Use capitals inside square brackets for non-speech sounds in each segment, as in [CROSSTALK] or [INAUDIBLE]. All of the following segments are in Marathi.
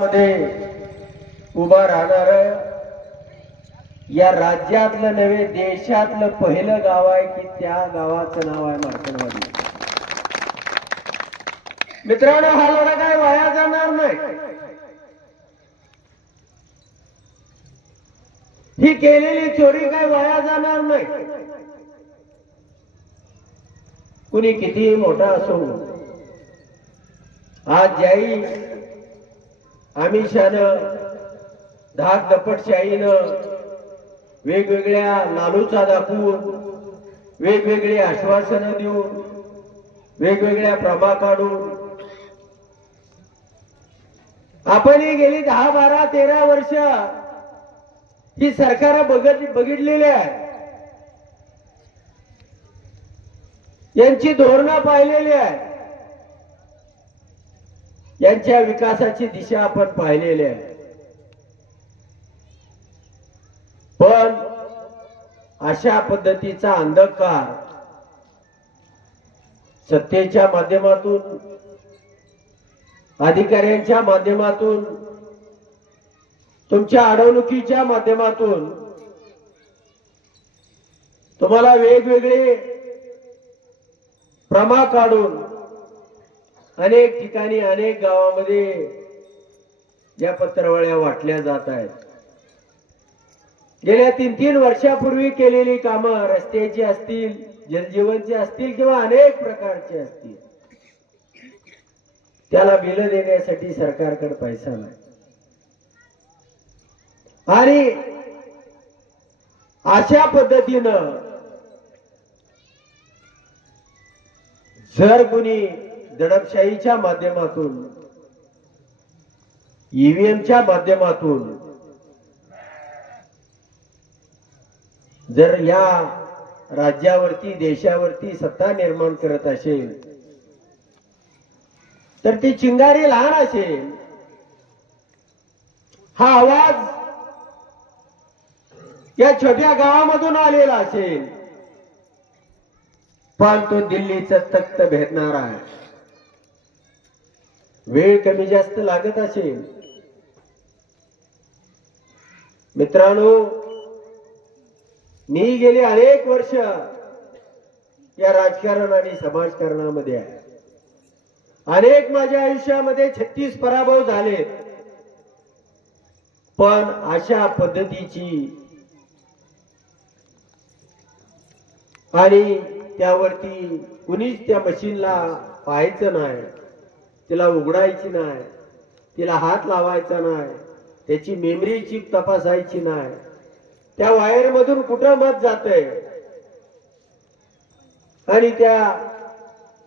मध्ये उभा राहणार या राज्यातलं नव्हे देशातलं पहिलं गाव आहे की त्या गावाचं नाव आहे मार्कनवाडी मित्रांनो हा लढा काय वाया जाणार नाही. ही केलेली चोरी काय वाया जाणार नाही. कुणी कितीही मोठा असो आज ज्याही आमिषानं धाक दपटशाहीनं वेगवेगळ्या लालूचा दाखवून वेगवेगळी आश्वासनं देऊन वेगवेगळ्या प्रभा काढून. आपणही गेली दहा बारा तेरा वर्ष ही सरकार बघत बघितलेली आहे. यांची धोरणं पाहिलेली आहे. यांच्या विकासाची दिशा आपण पाहिलेली आहे. पण अशा पद्धतीचा अंधकार सत्तेच्या माध्यमातून अधिकाऱ्यांच्या माध्यमातून तुमच्या अडवणुकीच्या माध्यमातून तुम्हाला वेगवेगळे प्रमा काढून अनेक ठिकाणी अनेक गावामध्ये या पत्रवळ्या वाटल्या जात आहेत. गेल्या तीन तीन वर्षापूर्वी केलेली कामं रस्त्याची असतील जलजीवनची असतील किंवा अनेक प्रकारची असतील त्याला बिल देण्यासाठी सरकारकडे पैसा नाही. आणि अशा पद्धतीनं जर कुणी दडपशाहीच्या माध्यमातून ईव्हीएमच्या माध्यमातून जर या राज्यावरती देशावरती सत्ता निर्माण करत असेल तर ती चिंगारी लहान असेल. हा आवाज या छोट्या गावामधून आलेला असेल. पण तो दिल्लीच तख्त भेटणार आहे. वेळ कमी जास्त लागत असेल. मित्रांनो मी गेले अनेक वर्ष या राजकारण आणि समाजकारणामध्ये आहे. अनेक माझ्या आयुष्यामध्ये छत्तीस पराभव झाले. पण अशा पद्धतीची आणि त्यावरती कुणीच त्या मशीनला पाहायचं नाही. तिला उघडायची नाही तिला हात लावायचा नाही त्याची मेमरी चिप तपासायची नाही. त्या वायर मधून कुठं मत जातंय? आणि त्या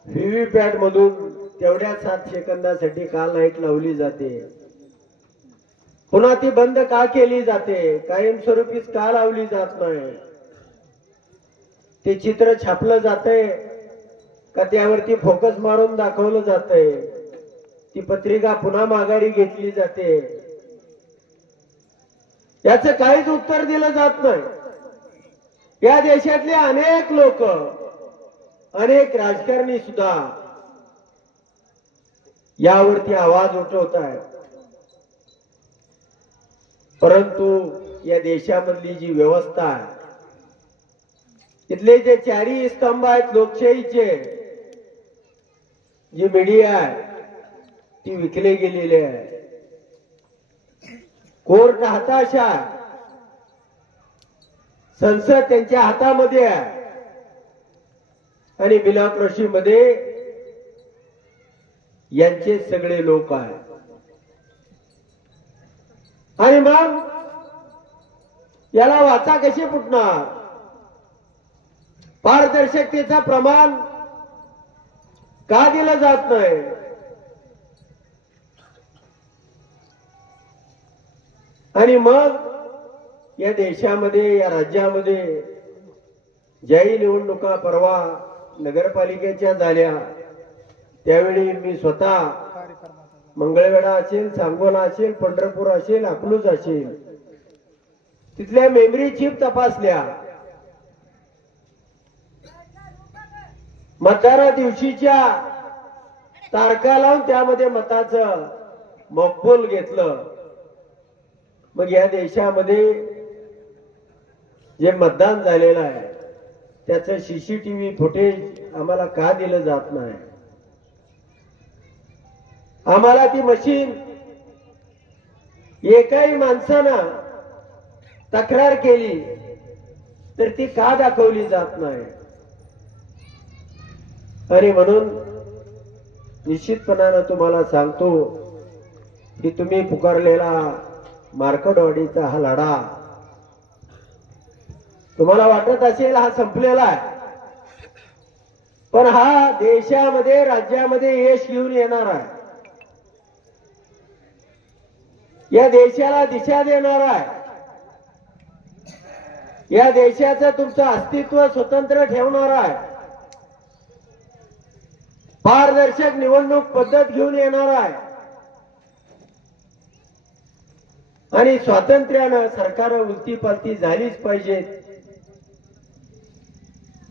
व्हीव्हीपॅट मधून तेवढ्या सात सेकंदासाठी का लाइट लावली जाते. पुन्हा ती बंद का केली जाते? कायमस्वरूपीच का लावली जात नाही? ते चित्र छापलं जातंय का त्यावरती फोकस मारून दाखवलं जातंय? ती पत्रिका पुन्हा माघारी घेतली जाते. याच काहीच उत्तर दिलं जात नाही. या देशातले अनेक लोक अनेक राजकारणी सुद्धा यावरती आवाज उठवत आहेत परंतु या देशामधली जी व्यवस्था आहे तिथले जे चारी स्तंभ आहेत लोकशाहीचे जी मीडिया आहे ती विकले गेलेली आहे. कोर्ट हाताशा आहे. संसद त्यांच्या हातामध्ये आहे. आणि बिलाप्रशी मध्ये यांचे सगळे लोक आहेत. आणि मग याला वाचा कशी फुटणार? पारदर्शकतेचा प्रमाण का दिलं जात नाही? आणि मग या देशामध्ये या राज्यामध्ये ज्याही निवडणुका परवा नगरपालिकेच्या झाल्या त्यावेळी मी स्वतः मंगळवेढा असेल सांगोला असेल पंढरपूर असेल अकलूज असेल तिथल्या मेमरी चिप तपासल्या. मतदाना दिवशीच्या तारखा लावून त्यामध्ये मताचं मकबूल घेतलं. मग या देशामध्ये जे मतदान झालेलं आहे त्याचं सीसीटीव्ही फुटेज आम्हाला का दिलं जात नाही? आम्हाला ती मशीन एकाही माणसानं तक्रार केली तर ती का दाखवली जात नाही? आणि म्हणून निश्चितपणानं तुम्हाला सांगतो की तुम्ही पुकारलेला मार्कडवाडीचा हा लढा. तुम्हाला वाटत असेल हा संपलेला आहे. पण हा देशामध्ये राज्यामध्ये यश घेऊन येणार आहे. या देशाला दिशा देणार आहे. या देशाचं तुमचं अस्तित्व स्वतंत्र ठेवणार आहे. पारदर्शक निवडणूक पद्धत घेऊन येणार आहे. आणि स्वातंत्र्यानं सरकार उलती पालती झालीच पाहिजे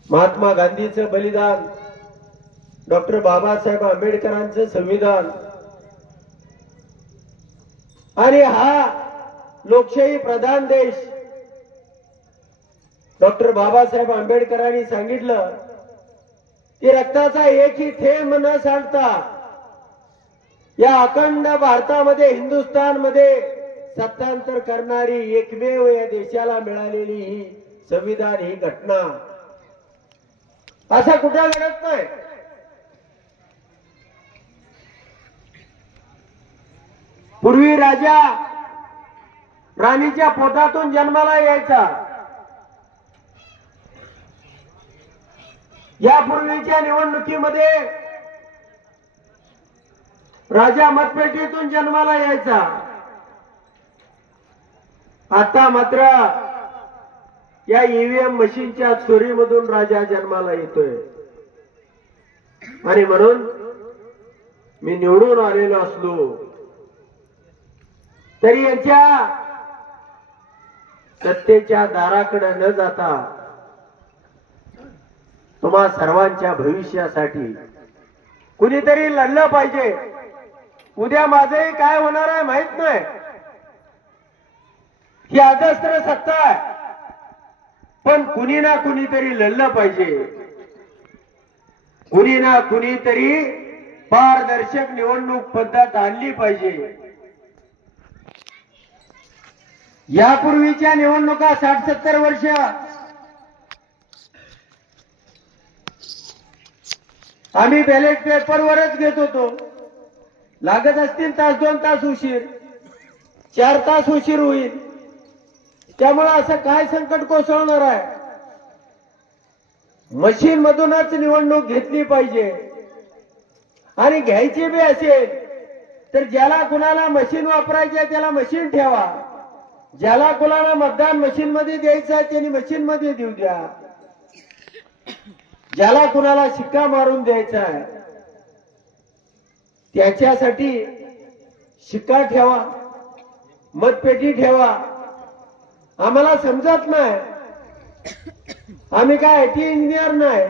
महात्मा गांधीचं बलिदान डॉक्टर बाबासाहेब आंबेडकरांचं संविधान आणि हा लोकशाही प्रधान देश डॉक्टर बाबासाहेब आंबेडकरांनी सांगितलं की रक्ताचा एकही थेंब न सांडता या अखंड भारतामध्ये हिंदुस्थानमध्ये सत्तांतर करणारी एकमेव या देशाला मिळालेली ही संविधान ही घटना. असं कुठं घडत नाही. पूर्वी राजा राणीच्या पोटातून जन्माला यायचा. यापूर्वीच्या निवडणुकीमध्ये राजा मतपेटीतून जन्माला यायचा. आता मात्र या ईव्हीएम मशीनच्या चोरीमधून राजा जन्माला येतोय. आणि म्हणून मी निवडून आलेलो असलो तरी यांच्या सत्तेच्या दाराकडे न जाता तुम्हा सर्वांच्या भविष्यासाठी कुणीतरी लढलं पाहिजे. उद्या माझंही काय होणार आहे माहीत नाही. ही अजस्त्र सत्ता आहे. पण कुणी ना कुणीतरी लढलं पाहिजे. कुणी ना कुणीतरी पारदर्शक निवडणूक पद्धत आणली पाहिजे. यापूर्वीच्या निवडणुका साठ सत्तर वर्ष. आम्ही बॅलेट पेपरवरच घेत होतो. लागत असतील तास दोन तास उशीर. चार तास उशीर होईल. त्यामुळे असं काय संकट कोसळणार आहे? मशीन मधूनच निवडणूक घेतली पाहिजे. आणि घ्यायची बी असेल तर ज्याला कुणाला मशीन वापरायची आहे त्याला मशीन ठेवा. ज्याला कुणाला मतदान मशीन मध्ये द्यायचं आहे त्यांनी मशीन मध्ये देऊ द्या. ज्याला कुणाला शिक्का मारून द्यायचा आहे त्याच्यासाठी शिक्का ठेवा मतपेटी ठेवा. आम्हाला समजत नाही. आम्ही काय आय टी इंजिनियर नाही.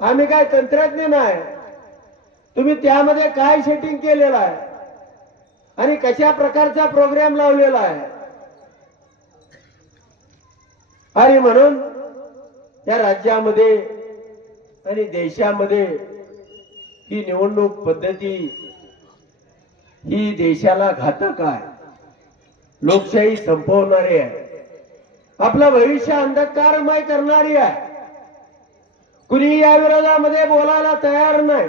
आम्ही काय तंत्रज्ञ नाही. तुम्ही त्यामध्ये काय सेटिंग केलेलं आहे? आणि कशा प्रकारचा प्रोग्राम लावलेला आहे? आणि म्हणून या राज्यामध्ये आणि देशामध्ये ही निवडणूक पद्धती ही देशाला घातक आहे. लोकशाही संपवणारी आहे. आपलं भविष्य अंधकारमय करणारी आहे. कुणी या विरोधामध्ये बोलायला तयार नाही.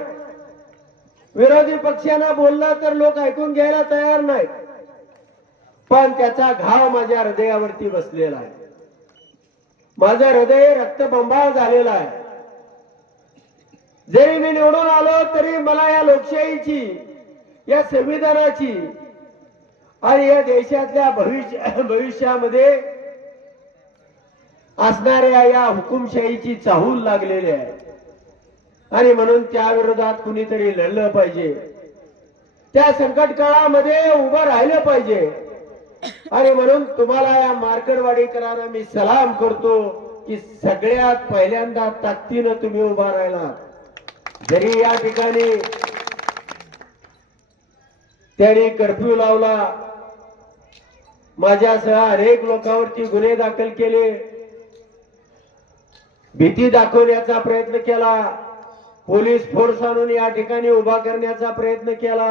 विरोधी पक्षांना बोललं तर लोक ऐकून घ्यायला तयार नाही पण त्याचा घाव माझ्या हृदयावरती बसलेला आहे. माझं हृदय रक्तबंबाळ झालेलं आहे. जरी मी निवडून आलो तरी मला या लोकशाहीची या संविधानाची आणि या देशातल्या भविष्य भविष्यामध्ये असणाऱ्या या हुकुमशाहीची चाहूल लागलेली आहे. आणि म्हणून त्या विरोधात कुणीतरी लढलं पाहिजे. त्या संकट काळामध्ये उभं राहिलं पाहिजे. आणि म्हणून तुम्हाला या मार्कडवाडीकरांना मी सलाम करतो की सगळ्यात पहिल्यांदा ताकदीनं तुम्ही उभा राहिला जरी या ठिकाणी त्याने कर्फ्यू लावला माझ्यासह अनेक लोकांवरती गुन्हे दाखल केले भीती दाखवण्याचा प्रयत्न केला. पोलीस फोर्स आणून या ठिकाणी उभा करण्याचा प्रयत्न केला.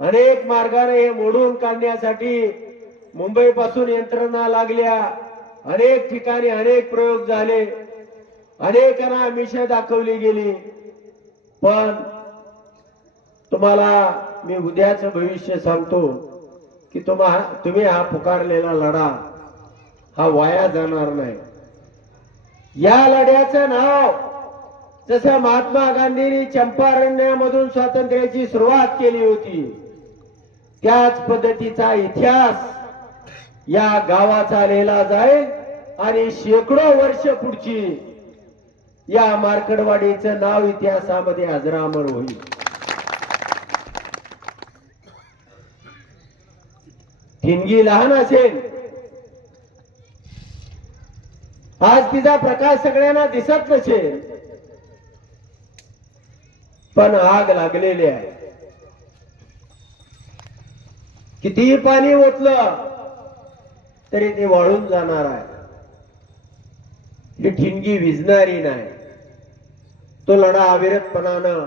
अनेक मार्गाने हे मोडून काढण्यासाठी मुंबई पासून यंत्रणा लागल्या. अनेक ठिकाणी अनेक प्रयोग झाले. अनेकांना आमिष दाखवली गेली. पण तुम्हाला मी उद्याचं भविष्य सांगतो की तुम्हा तुम्ही हा पुकारलेला लढा हा वाया जाणार नाही. या लढ्याचं नाव जसं महात्मा गांधींनी चंपारण्यामधून स्वातंत्र्याची सुरुवात केली होती त्याच पद्धतीचा इतिहास या गावाचा लिहिला जाईल आणि शेकडो वर्ष पुढची या मार्कडवाडीचं नाव इतिहासामध्ये अजरामर होईल. ठिणगी लहान असेल आज तिचा प्रकाश सगळ्यांना दिसत नसेल. पण आग लागलेली आहे. कितीही पाणी ओतलं तरी ते वाळून जाणार आहे. ही ठिणगी विजणारी नाही. तो लढा अविरतपणानं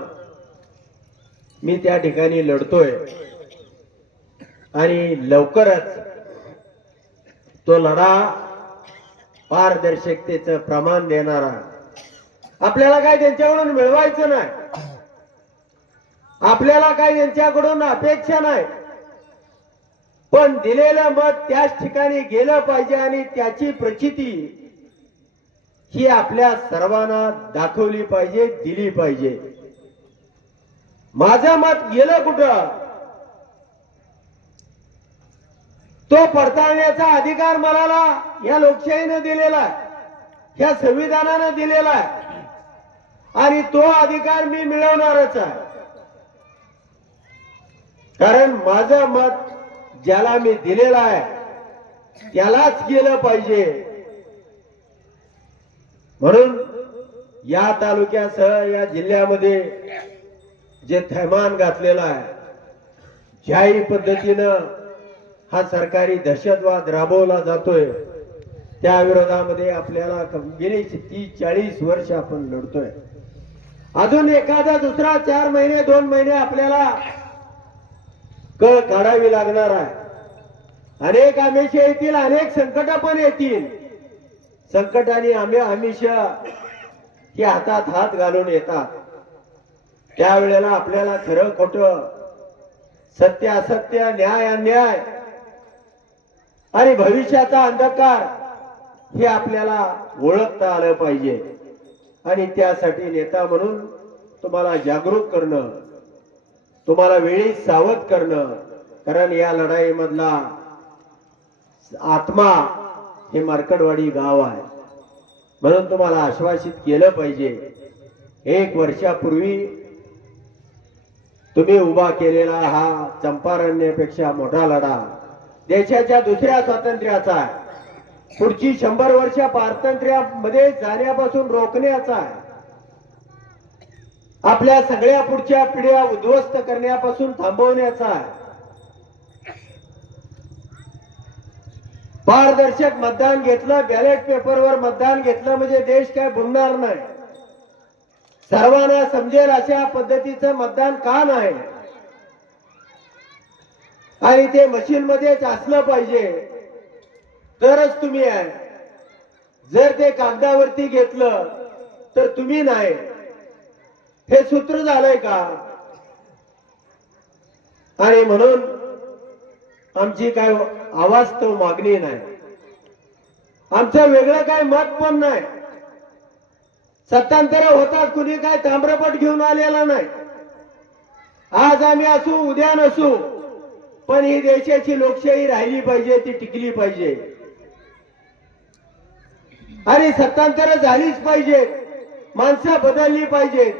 मी त्या ठिकाणी लढतोय. आणि लवकरच तो लढा पारदर्शकतेचं प्रमाण देणारा. आपल्याला काय त्यांच्याकडून मिळवायचं नाही. आपल्याला काय त्यांच्याकडून अपेक्षा नाही. पण दिलेलं मत त्याच ठिकाणी गेलं पाहिजे आणि त्याची प्रचिती ही आपल्या सर्वांना दाखवली पाहिजे दिली पाहिजे. माझं मत गेलं कुठं? तो पडताळण्याचा अधिकार मला या लोकशाहीनं दिलेला आहे. या संविधानानं दिलेला आहे. आणि तो अधिकार मी मिळवणारच आहे. कारण माझं मत ज्याला मी दिलेला आहे त्यालाच गेलं पाहिजे. म्हणून या तालुक्यासह या जिल्ह्यामध्ये जे थैमान घातलेलं आहे ज्याही पद्धतीनं हा सरकारी दहशतवाद राबवला जातोय. त्या विरोधामध्ये आपल्याला गेली तीस चाळीस वर्ष आपण लढतोय. अजून एखादा दुसरा चार महिने दोन महिने आपल्याला कळ काढावी लागणार आहे. अनेक आमिष येतील अनेक संकट पण येतील. संकट आणि आम्ही आमिष ही हातात हात घालून येतात. त्यावेळेला आपल्याला खरं खोट सत्य असत्य न्याय अन्याय आणि भविष्याचा अंधकार हे आपल्याला ओळखता आलं पाहिजे. आणि त्यासाठी नेता म्हणून तुम्हाला जागरूक करणं तुम्हाला वेळी सावध करणं कारण या लढाईमधला आत्मा हे मार्कडवाडी गाव आहे. म्हणून तुम्हाला आश्वासित केलं पाहिजे. एक वर्षापूर्वी तुम्ही उभा केलेला हा चंपारण्यापेक्षा मोठा लढा देशाच्या दुसऱ्या स्वातंत्र्याचा आहे. पुढची शंभर वर्ष पारतंत्र्यामध्ये जाण्यापासून रोखण्याचा आहे. आपल्या सगळ्या पुढच्या पिढ्या उद्ध्वस्त करण्यापासून थांबवण्याचा आहे. पारदर्शक मतदान घेतलं बॅलेट पेपरवर मतदान घेतलं म्हणजे देश काय बुडणार नाही. सर्वांना समजेल अशा पद्धतीचं मतदान का नाही? आणि ते मशीन मध्येच असलं पाहिजे. तरच तुम्ही आहे. जर ते कागदावरती घेतलं तर तुम्ही नाही. हे सूत्र झालंय का? आणि म्हणून आमची काय आवाज तो मागणी नाही. आमचं वेगळं काय मत पण नाही. सत्तांतर होतात कुणी काय ताम्रपट घेऊन आलेला नाही. आज आम्ही असू उद्या नसू पण ही देशाची लोकशाही राहिली पाहिजे ती टिकली पाहिजे. आणि सत्तांतर झालीच पाहिजे माणसं बदलली पाहिजेत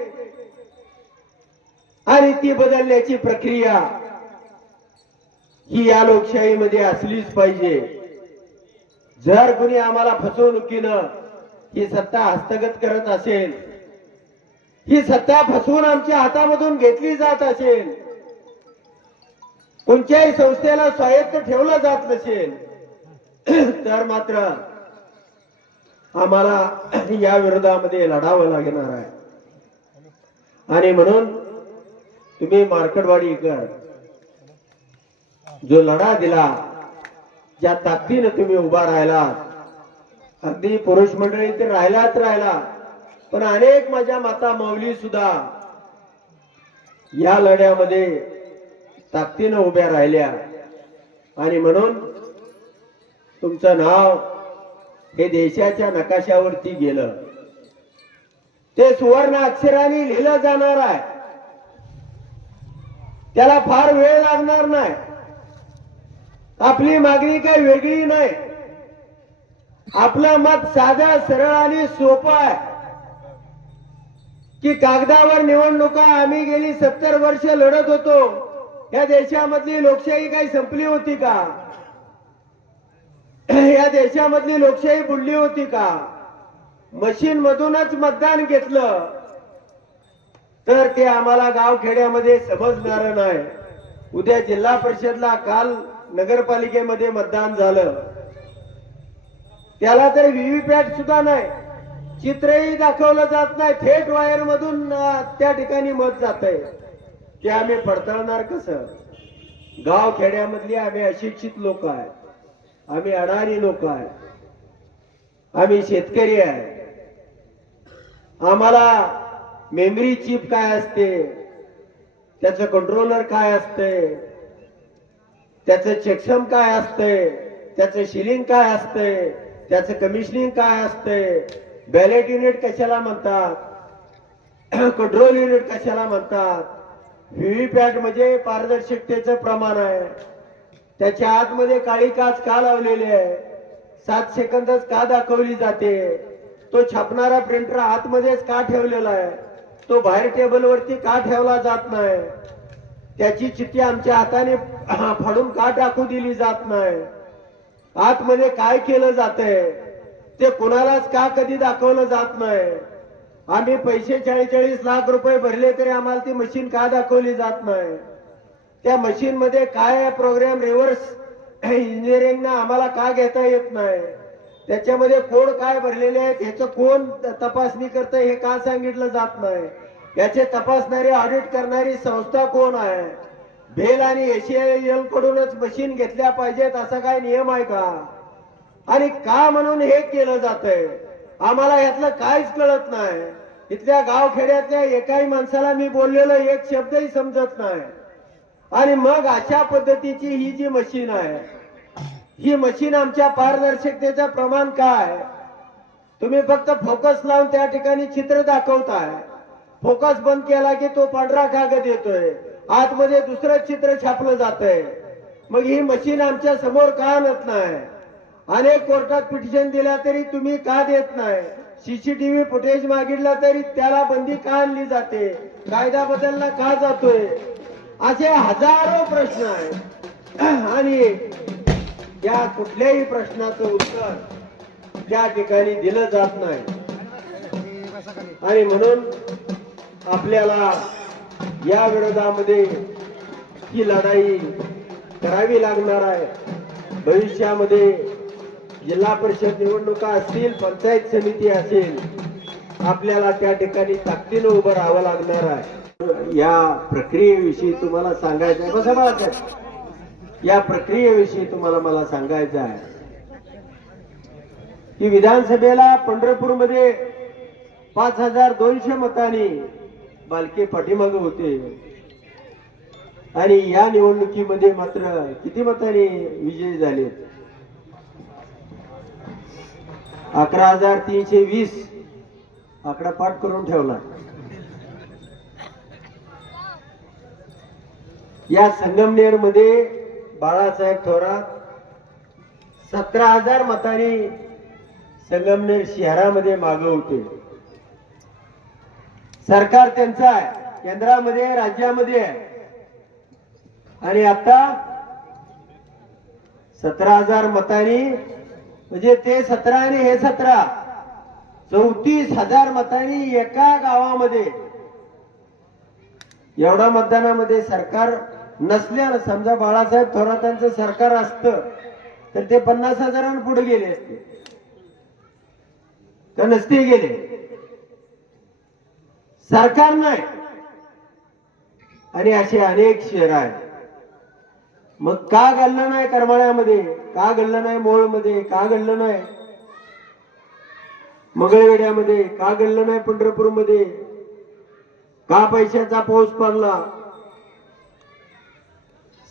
आणि ती बदलण्याची प्रक्रिया ही या लोकशाहीमध्ये असलीच पाहिजे. जर कुणी आम्हाला फसवणुकीनं ही सत्ता हस्तगत करत असेल ही सत्ता फसवून आमच्या हातामधून घेतली जात असेल कोणत्याही संस्थेला स्वायत्त ठेवलं जात नसेल [CLEARS THROAT] तर मात्र आम्हाला [CLEARS THROAT] या विरोधामध्ये लढावं लागणार आहे. आणि म्हणून तुम्ही मार्कडवाडीकर जो लढा दिला ज्या ताकदीनं तुम्ही उभा राहिला अगदी पुरुष मंडळी तर राहिलाच राहिला पण अनेक माझ्या माता माऊली सुद्धा या लढ्यामध्ये ताकदीनं उभ्या राहिल्या. आणि म्हणून तुमचं नाव हे देशाच्या नकाशावरती गेलं. ते सुवर्ण अक्षराने लिहिलं जाणार आहे. त्याला फार वेळ लागणार नाही. आपली मागणी काही वेगळी नाही. आपलं मत साधं सरळ आणि सोपं आहे. की कागदावर निवडणुका आम्ही गेली सत्तर वर्ष लढत होतो. या देशामधली लोकशाही काही संपली होती का? या देशामधली लोकशाही बुडली होती का? मशीन मधूनच मतदान घेतलं. तर ते आम्हाला गाव खेड्यामध्ये समजणार नाही. उद्या जिल्हा परिषदला काल नगरपालिकेमध्ये मतदान झालं. त्याला तर व्हीव्हीपॅट सुद्धा नाही. चित्रही दाखवलं जात नाही. थेट वायर मधून त्या ठिकाणी मत जात आहे ते आम्ही पडताळणार कसं? गाव खेड्यामधली आम्ही अशिक्षित लोक आहेत. आम्ही अडाणी लोक आहे आम्ही शेतकरी आहे आम्हाला मेमरी चिप काय असते? त्याचं कंट्रोलर काय असते? त्याचं चेकसम काय असते? त्याचं शिलिंग काय असते? त्याचं कमिशनिंग काय असते? बॅलेट युनिट कशाला म्हणतात? [COUGHS] कंट्रोल युनिट कशाला म्हणतात? व्हीव्हीपॅट म्हणजे पारदर्शकतेचं प्रमाण आहे. त्याच्या आतमध्ये काळी काच का लावलेली आहे? सात सेकंदच का दाखवली जाते? तो छापणारा प्रिंटर आतमध्येच का ठेवलेला आहे? तो बाहेर टेबलवरती का ठेवला जात नाही? त्याची चिठ्ठी आमच्या हाताने [CLEARS THROAT] फाडून का टाकू दिली जात नाही? आतमध्ये काय केलं जातंय? ते कोणालाच का कधी दाखवलं जात नाही? आम्ही पैसे चाळीस चाळीस लाख रुपये भरले तरी आम्हाला ती मशीन का दाखवली जात नाही? त्या मशीन मध्ये काय प्रोग्राम रिव्हर्स इंजिनिअरिंग आम्हाला का घेता येत नाही? त्याच्यामध्ये कोड काय भरलेले आहेत ह्याचं कोण तपासणी करतं हे का सांगितलं जात नाही? याचे तपासणारी ऑडिट करणारी संस्था कोण आहे? भेल आणि एशियल कडूनच मशीन घेतल्या पाहिजेत असा काय नियम आहे का? आणि का म्हणून हे केलं जात आहे आम्हाला यातलं काहीच कळत नाही. इथल्या गावखेड्यातल्या एकाही माणसाला मी बोललेलं एक शब्दही समजत नाही. आणि मग अशा पद्धतीची ही जी मशीन आहे ही मशीन आमच्या पारदर्शकतेचं प्रमाण काय? तुम्ही फक्त फोकस लावून त्या ठिकाणी चित्र दाखवताय. फोकस बंद केला की तो पांढरा कागद येतोय. आतमध्ये दुसरं चित्र छापलं जात मग ही मशीन आमच्यासमोर का आणत नाही? अनेक कोर्टात पिटिशन दिल्या तरी तुम्ही का देत नाही? सीसीटीव्ही फुटेज मागितला तरी त्याला बंदी का आणली जाते? कायदा बदलला का जातोय? असे हजारो प्रश्न आहेत. [CLEARS THROAT] आणि या कुठल्याही प्रश्नाचं उत्तर त्या ठिकाणी दिलं जात नाही. आणि म्हणून आपल्याला या विरोधामध्ये ही लढाई करावी लागणार आहे. भविष्यामध्ये जिल्हा परिषद निवडणुका असतील पंचायत समिती असेल आपल्याला त्या ठिकाणी ताकदीनं उभं राहावं लागणार आहे. या प्रक्रियेविषयी तुम्हाला सांगायचं आहे. बसा मला या प्रक्रियेविषयी तुम्हाला मला सांगायचं आहे. की विधानसभेला पंढरपूरमध्ये पाच हजार दोनशे मतांनी बालके पाठीमाग होते. आणि या निवडणुकीमध्ये मात्र किती मतांनी विजयी झाले अकरा हजार तीनशे वीस. आकडा पाठ करून ठेवला. या संगमनेरमध्ये बाळासाहेब थोरात सतरा हजार मतांनी संगमनेर शहरामध्ये माग होते. सरकार त्यांचं आहे केंद्रामध्ये राज्यामध्ये आहे. आणि आता सतरा हजार मतांनी म्हणजे ते सतरा आणि हे सतरा. चौतीस हजार मतांनी एका गावामध्ये एवढ्या मतदानामध्ये सरकार नसल्या समजा बाळासाहेब थोरातांचं सरकार असतं तर ते पन्नास हजारांना पुढे गेले असते. का नसते गेले? सरकार नाही. आणि असे अनेक शहर आहेत. मग का घडलं नाही करमाळ्यामध्ये? का घडलं नाही मोळमध्ये का घडलं नाही? मंगळवेड्यामध्ये? का घडलं नाही पंढरपूरमध्ये? का पैशाचा पाऊस पडला?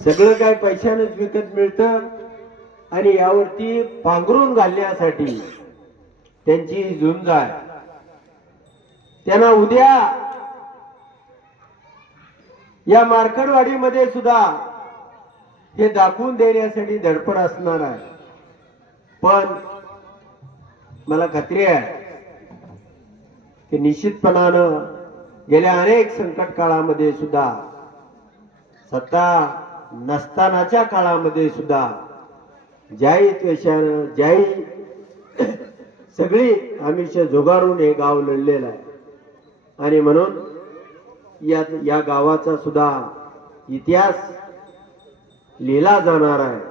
सगळं काय पैशानेच विकत मिळतं आणि यावरती पांघरून घालण्यासाठी त्यांची झुंज आहे त्यांना उद्या या मार्कडवाडीमध्ये सुद्धा हे दाखवून देण्यासाठी धडपड असणार आहे. पण मला खात्री आहे की निश्चितपणानं गेल्या अनेक संकट काळामध्ये सुद्धा सत्ता नसतानाच्या काळामध्ये सुद्धा ज्याही त्वेषानं ज्याही सगळी आमिष झोगारून हे गाव लढलेलं आहे. आणि म्हणून या या गावाचा सुद्धा इतिहास लिहिला जाणार आहे.